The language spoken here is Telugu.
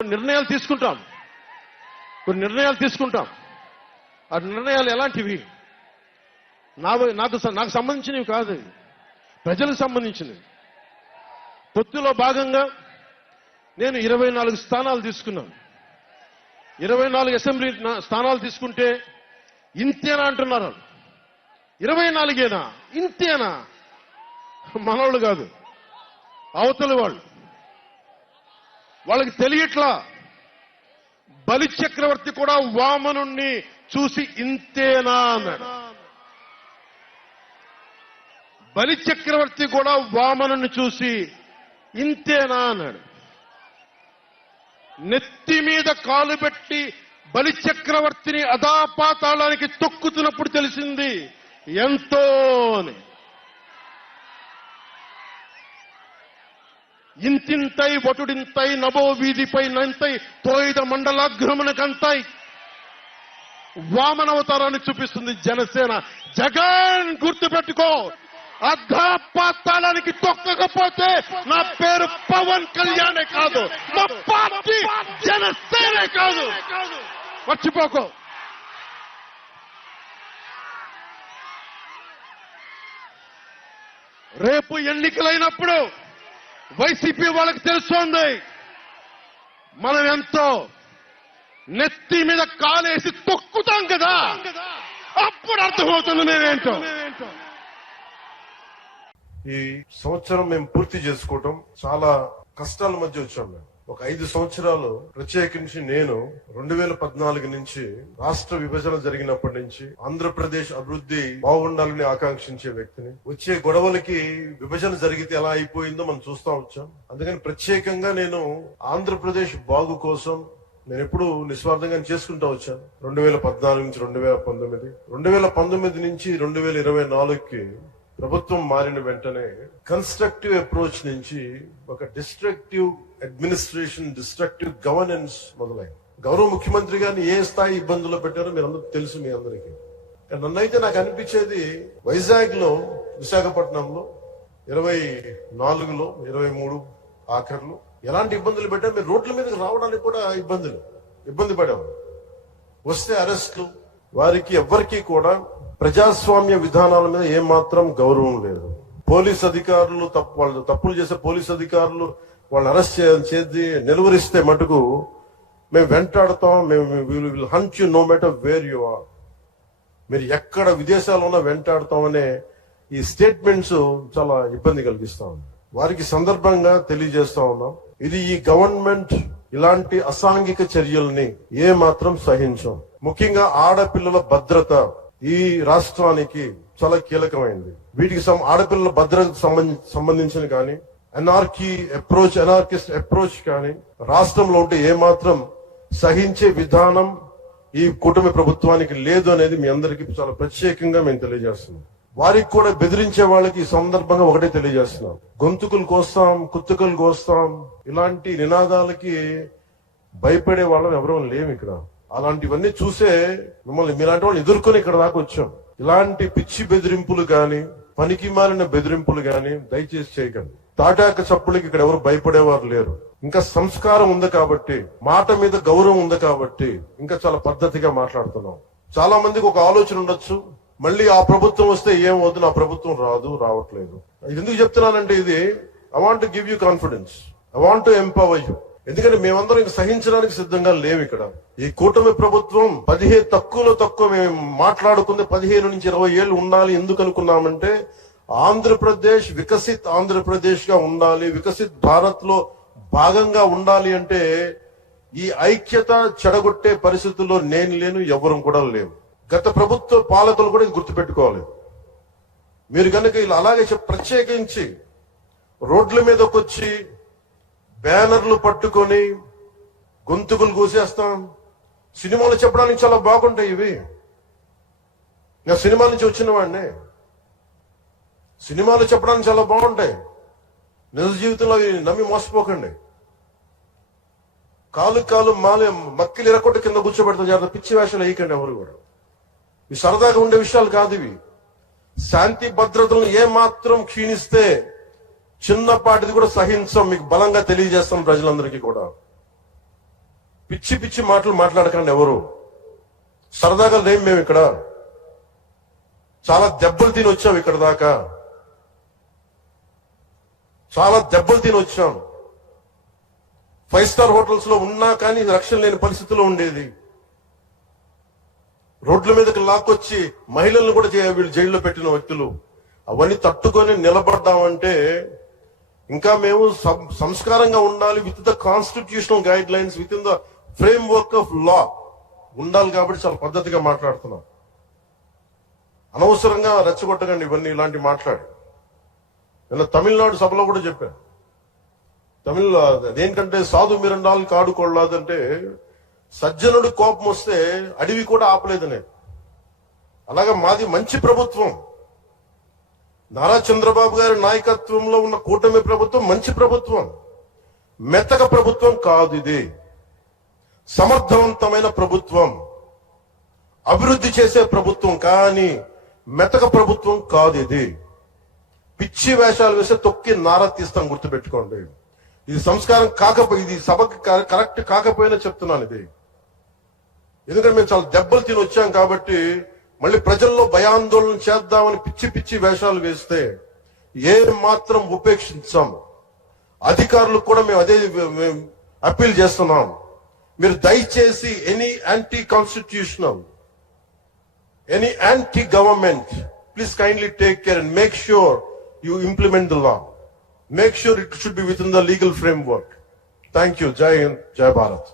నిర్ణయాలు తీసుకుంటాం, కొన్ని నిర్ణయాలు తీసుకుంటాం. ఆ నిర్ణయాలు ఎలాంటివి? నాకు సంబంధించినవి కాదు, ప్రజలకు సంబంధించినవి. పొత్తులో భాగంగా నేను 24 స్థానాలు తీసుకున్నాను. 24 అసెంబ్లీ స్థానాలు తీసుకుంటే ఇంతేనా అంటున్నారు. 24ఏనా? ఇంతేనా? మనవాళ్ళు కాదు, అవతలి వాళ్ళు. వాళ్ళకి తెలియట్లా. బలి చక్రవర్తి కూడా వామనుణ్ణి చూసి ఇంతేనా అన్నాడు. బలి చక్రవర్తి కూడా వామనుణ్ణి చూసి ఇంతేనా అన్నాడు. నెత్తి మీద కాలు పెట్టి బలి చక్రవర్తిని అధాపాతాళానికి తొక్కుతున్నప్పుడు తెలిసింది ఎంతో అని. ఇంతింతై వటుడింతై నభో వీధిపై నంతై తోయిద మండలాగ్రమణకంతై వామనవతారాన్ని చూపిస్తుంది జనసేన. జగన్ గుర్తుపెట్టుకో, అధాపాతాళానికి తొక్కకపోతే నా పేరు పవన్ కళ్యాణే కాదు, మా పార్టీ జనసేనే కాదు, మర్చిపోకో. రేపు ఎన్నికలైనప్పుడు వైసీపీ వాళ్ళకి తెలుస్తోంది మనం ఎంతో. నెత్తి మీద కాలేసి తొక్కుతాం కదా, అప్పుడు అర్థమవుతుంది నేనేంటో. ఈ సంవత్సరం మేము పూర్తి చేసుకోవటం చాలా కష్టాల మధ్య వచ్చాం. మేము ఒక 5 సంవత్సరాలు, ప్రత్యేకించి నేను 2014 నుంచి రాష్ట్ర విభజన జరిగినప్పటి నుంచి ఆంధ్రప్రదేశ్ అభివృద్ధి బాగుండాలని ఆకాంక్షించే వ్యక్తిని. వచ్చే గొడవలకి విభజన జరిగితే ఎలా అయిపోయిందో మనం చూస్తా వచ్చాం. అందుకని ప్రత్యేకంగా నేను ఆంధ్రప్రదేశ్ బాగు కోసం నేను ఎప్పుడు నిస్వార్థంగా చేసుకుంటా వచ్చాను. 2014 నుంచి 2019, 2019 నుంచి 2024కి ప్రభుత్వం మారిన వెంటనే కన్స్ట్రక్టివ్ అప్రోచ్ నుంచి ఒక డిస్ట్రక్టివ్ అడ్మినిస్ట్రేషన్, డిస్ట్రక్టివ్ గవర్నెన్స్ మొదలైంది. గౌరవ ముఖ్యమంత్రి గారిని ఏ స్థాయి ఇబ్బందుల్లో పెట్టారో మీరు అందరూ తెలుసు. మీ అందరికీ నన్నైతే నాకు అనిపించేది, వైజాగ్ లో, విశాఖపట్నంలో 24లో 23 ఆఖర్లు ఎలాంటి ఇబ్బందులు పెట్టారు. మీరు రోడ్ల మీదకి రావడానికి కూడా ఇబ్బంది పడాము. వస్తే అరెస్టులు. వారికి ఎవ్వరికీ కూడా ప్రజాస్వామ్య విధానాల మీద ఏమాత్రం గౌరవం లేదు. పోలీస్ అధికారులు వాళ్ళు తప్పులు చేసే పోలీస్ అధికారులు వాళ్ళని అరెస్ట్ చేసి నిలువరిస్తే మటుకు మేము వెంటాడతాం, మేము will hunt you no matter where you are. మీరు ఎక్కడ విదేశాల్లో ఉన్నా వెంటాడతాం అనే ఈ స్టేట్మెంట్స్ చాలా ఇబ్బంది కలిగిస్తా ఉన్నాయి. వారికి సందర్భంగా తెలియజేస్తా ఉన్నాం, ఇది ఈ గవర్నమెంట్ ఇలాంటి అసాంఘిక చర్యల్ని ఏ మాత్రం సహించం. ముఖ్యంగా ఆడపిల్లల భద్రత ఈ రాష్ట్రానికి చాలా కీలకమైంది. వీటికి ఆడపిల్లల భద్రతకు సంబంధించిన కానీ అనార్కిస్ట్ అప్రోచ్ కానీ రాష్ట్రంలో ఉంటే ఏమాత్రం సహించే విధానం ఈ కూటమి ప్రభుత్వానికి లేదు అనేది మీ అందరికీ చాలా ప్రత్యేకంగా మేము తెలియజేస్తున్నాం. వారికి కూడా బెదిరించే వాళ్ళకి ఈ సందర్భంగా ఒకటే తెలియజేస్తున్నాం, గొంతుకులు కోస్తాం, కుత్తుకలు కోస్తాం, ఇలాంటి నినాదాలకి భయపడే వాళ్ళని ఎవరూ లేము ఇక్కడ. అలాంటివన్నీ చూసే మిమ్మల్ని మీలాంటి వాళ్ళు ఎదుర్కొని ఇక్కడ దాకా వచ్చాం. ఇలాంటి పిచ్చి బెదిరింపులు గాని, పనికి మారిన బెదిరింపులు గాని దయచేసి చేయకండి. తాటాక చప్పులకి ఇక్కడ ఎవరు భయపడేవారు లేరు. ఇంకా సంస్కారం ఉంది కాబట్టి, మాట మీద గౌరవం ఉంది కాబట్టి ఇంకా చాలా పద్ధతిగా మాట్లాడుతున్నాం. చాలా మందికి ఒక ఆలోచన ఉండొచ్చు, మళ్ళీ ఆ ప్రభుత్వం వస్తే ఏమవుతుంది, ఆ ప్రభుత్వం రావట్లేదు. ఇది ఎందుకు చెప్తున్నానంటే, ఇది I want to give you confidence, I want to empower you. ఎందుకంటే మేమందరం ఇంకా సహించడానికి సిద్ధంగా లేవు. ఇక్కడ ఈ కూటమి ప్రభుత్వం 15 తక్కువ మేము మాట్లాడుకుంది 15 నుంచి 20 ఏళ్ళు ఉండాలి. ఎందుకు అనుకున్నామంటే, ఆంధ్రప్రదేశ్ వికసిత్ ఆంధ్రప్రదేశ్ గా ఉండాలి, వికసిత్ భారత్ లో భాగంగా ఉండాలి. అంటే ఈ ఐక్యత చెడగొట్టే పరిస్థితుల్లో నేను లేను, ఎవరు కూడా లేవు. గత ప్రభుత్వ పాలకులు కూడా ఇది గుర్తుపెట్టుకోవాలి. మీరు కనుక ఇలా అలాగే ప్రత్యేకించి రోడ్ల మీదకి వచ్చి బ్యానర్లు పట్టుకొని గొంతుకులు కూసేస్తాం. సినిమాలు చెప్పడానికి చాలా బాగుంటాయి ఇవి. నా సినిమాల నుంచి వచ్చిన వాడిని. సినిమాలు చెప్పడానికి చాలా బాగుంటాయి, నిజ జీవితంలో నమ్మి మోసపోకండి. కాలు మక్కిలు ఇరకొట్టు కింద కూర్చోబెడతాం. జాగ్రత్త, పిచ్చి వేషాలు వేయకండి ఎవరు కూడా. ఇవి సరదాగా ఉండే విషయాలు కాదు ఇవి. శాంతి భద్రతలను ఏ మాత్రం క్షీణిస్తే చిన్నపాటిది కూడా సహించం. మీకు బలంగా తెలియజేస్తాం ప్రజలందరికీ కూడా. పిచ్చి పిచ్చి మాటలు మాట్లాడకండి ఎవరు. సరదాగా లేం మేము ఇక్కడ. చాలా దెబ్బలు తిని వచ్చాం ఇక్కడ దాకా. చాలా దెబ్బలు తిని వచ్చాం. 5 స్టార్ హోటల్స్ లో ఉన్నా కానీ రక్షణ లేని పరిస్థితిలో ఉండేది. రోడ్ల మీదకి లాక్కొచ్చి మహిళలను కూడా వీళ్ళు జైల్లో పెట్టిన వ్యక్తులు. అవన్నీ తట్టుకొని నిలబడ్డామంటే ఇంకా మేము సంస్కారంగా ఉండాలి. With the constitutional guide lines, with in the frame work of law ఉండాలి. కాబట్టి చాలా పద్ధతిగా మాట్లాడుతున్నాం. అనవసరంగా రెచ్చగొట్టకండి ఇవన్నీ ఇలాంటి మాట్లాడి. నిన్న తమిళనాడు సభలో కూడా చెప్పాను. దేనికంటే సాధు మిరండాలు కాడు కొడలాదంటే సజ్జనుడు కోపం వస్తే అడవి కూడా ఆపలేదనే. అలాగా మాది మంచి ప్రభుత్వం. నారా చంద్రబాబు గారి నాయకత్వంలో ఉన్న కూటమి ప్రభుత్వం మంచి ప్రభుత్వం. మెతక ప్రభుత్వం కాదు ఇది. సమర్థవంతమైన ప్రభుత్వం, అభివృద్ధి చేసే ప్రభుత్వం, కానీ మెతక ప్రభుత్వం కాదు ఇది. పిచ్చి వేషాలు వేస్తే తొక్కి నారా తీస్తాం, గుర్తుపెట్టుకోండి. ఇది సంస్కారం కాకపోయి, ఇది సభకి కరెక్ట్ కాకపోయినా చెప్తున్నాను ఇది. ఎందుకంటే మేము చాలా దెబ్బలు తిని వచ్చాం కాబట్టి మళ్ళీ ప్రజల్లో భయాందోళన చేద్దామని పిచ్చి పిచ్చి వేషాలు వేస్తే ఏ మాత్రం ఉపేక్షించాం. అధికారులకు కూడా మేము అదే అప్పీల్ చేస్తున్నాం. మీరు దయచేసి any anti constitutional, any anti government, please kindly take care and make sure you implement the law. Make sure it should be with in the legal framework. Thank you. జై హింద్, జై భారత్.